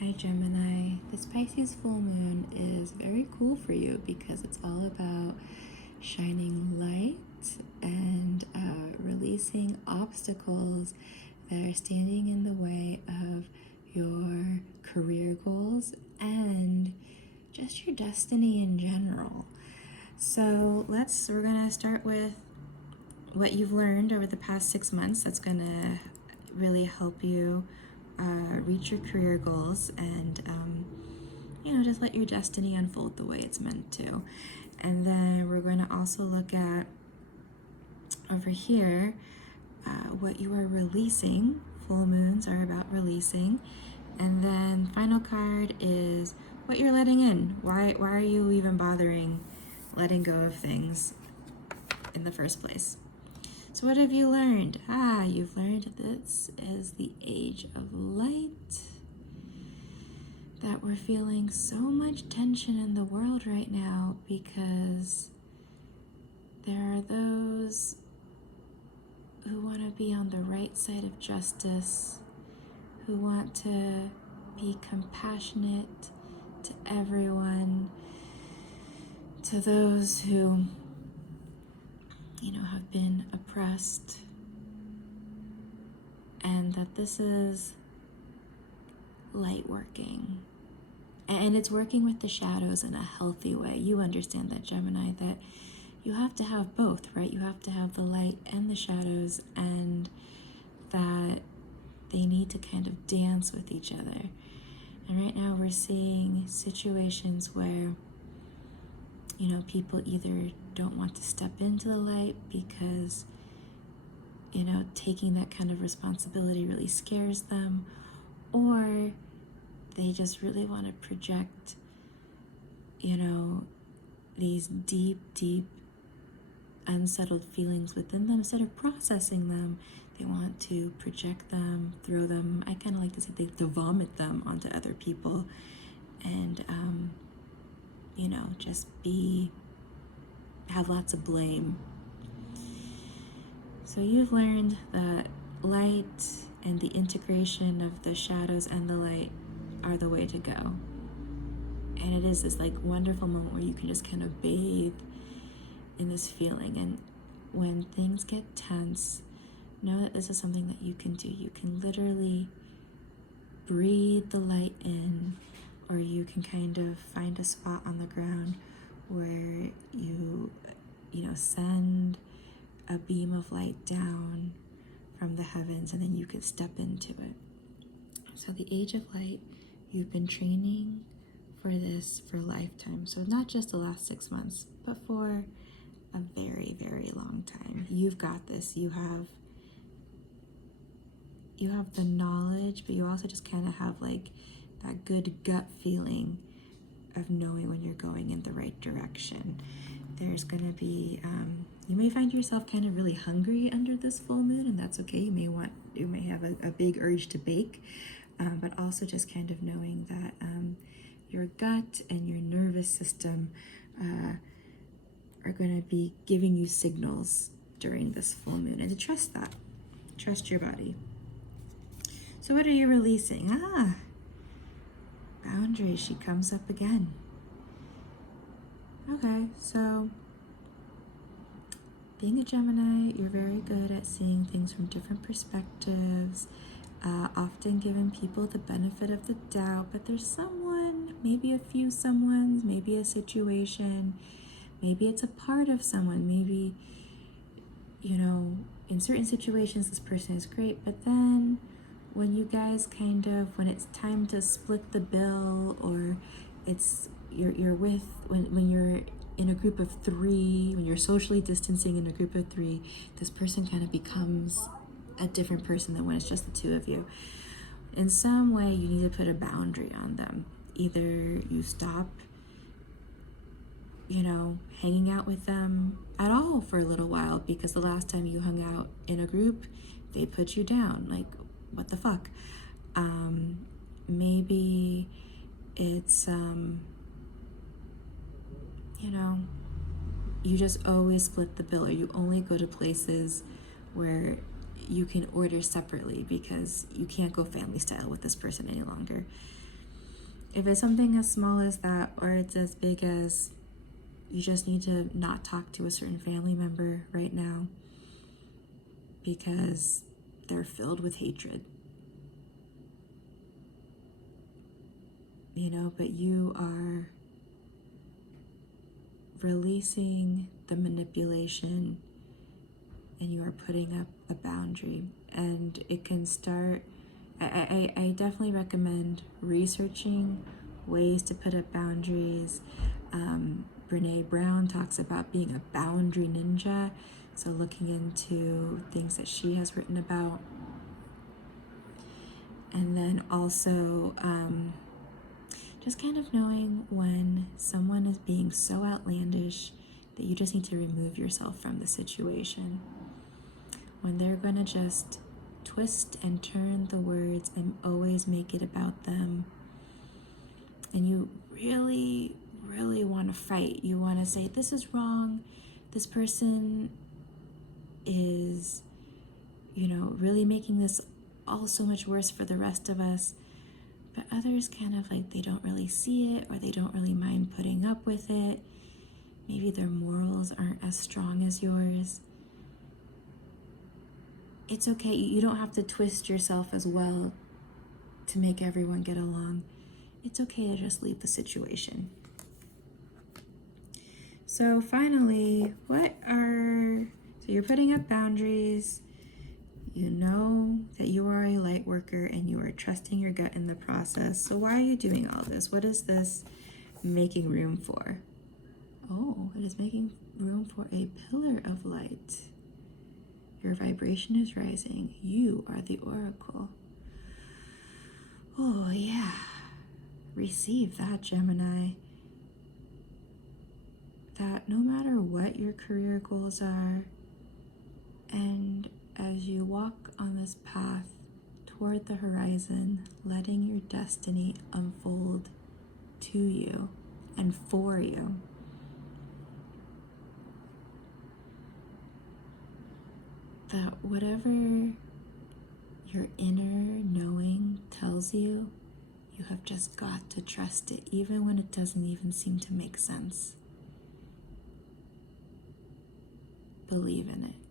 Hi Gemini, this Pisces full moon is very cool for you because it's all about shining light and releasing obstacles that are standing in the way of your career goals and just your destiny in general. So we're gonna start with what you've learned over the past 6 months that's gonna really help you reach your career goals and just let your destiny unfold the way it's meant to. And then we're going to also look at over here what you are releasing. Full moons are about releasing. And then final card is what you're letting in. Why are you even bothering letting go of things in the first place? So what have you learned? You've learned this is the age of light. That we're feeling so much tension in the world right now because there are those who want to be on the right side of justice, who want to be compassionate to everyone, to those who have been oppressed, and that this is light working. And it's working with the shadows in a healthy way. You understand that, Gemini, that you have to have both, right? You have to have the light and the shadows, and that they need to kind of dance with each other. And right now we're seeing situations where people either don't want to step into the light because taking that kind of responsibility really scares them, or they just really want to project these deep unsettled feelings within them. Instead of processing them, they want to project them, throw them. I kind of like to say to vomit them onto other people, and just have lots of blame. So you've learned that light and the integration of the shadows and the light are the way to go. And it is this wonderful moment where you can just kind of bathe in this feeling. And when things get tense, know that this is something that you can do. You can literally breathe the light in, or you can kind of find a spot on the ground where you send a beam of light down from the heavens, and then you can step into it. So the age of light, you've been training for this for a lifetime. So not just the last 6 months, but for a very, very long time. You've got this. You have the knowledge, but you also just kind of have that good gut feeling of knowing when you're going in the right direction. There's going to be, you may find yourself kind of really hungry under this full moon, and that's okay. You may have a big urge to bake, but also just kind of knowing that your gut and your nervous system are going to be giving you signals during this full moon, and to trust that. Trust your body. So what are you releasing? Boundaries. She comes up again. Okay, so being a Gemini, you're very good at seeing things from different perspectives, often giving people the benefit of the doubt, but there's someone, maybe a few someones, maybe a situation, maybe it's a part of someone, maybe, in certain situations this person is great, but then when you guys when it's time to split the bill, or you're with, when you're in a group of three, when you're socially distancing in a group of three, this person kind of becomes a different person than when it's just the two of you. In some way, you need to put a boundary on them. Either you stop, hanging out with them at all for a little while, because the last time you hung out in a group, they put you down. What the fuck? Maybe it's, you just always split the bill, or you only go to places where you can order separately because you can't go family style with this person any longer. If it's something as small as that, or it's as big as you just need to not talk to a certain family member right now because they're filled with hatred, but you are releasing the manipulation and you are putting up a boundary. And it can start, I definitely recommend researching ways to put up boundaries. Brene Brown talks about being a boundary ninja, so looking into things that she has written about. And then also just kind of knowing when someone is being so outlandish that you just need to remove yourself from the situation. When they're going to just twist and turn the words and always make it about them, and you really, really want to fight. You want to say, this is wrong. This person is, really making this all so much worse for the rest of us. But others kind of like, they don't really see it, or they don't really mind putting up with it. Maybe their morals aren't as strong as yours. It's okay. You don't have to twist yourself as well to make everyone get along. It's okay to just leave the situation. So finally, so you're putting up boundaries. You know that you are a light worker and you are trusting your gut in the process. So why are you doing all this? What is this making room for? Oh, it is making room for a pillar of light. Your vibration is rising. You are the oracle. Oh, yeah. Receive that, Gemini. That no matter what your career goals are, and as you walk on this path toward the horizon, letting your destiny unfold to you and for you, that whatever your inner knowing tells you, you have just got to trust it, even when it doesn't even seem to make sense. Believe in it.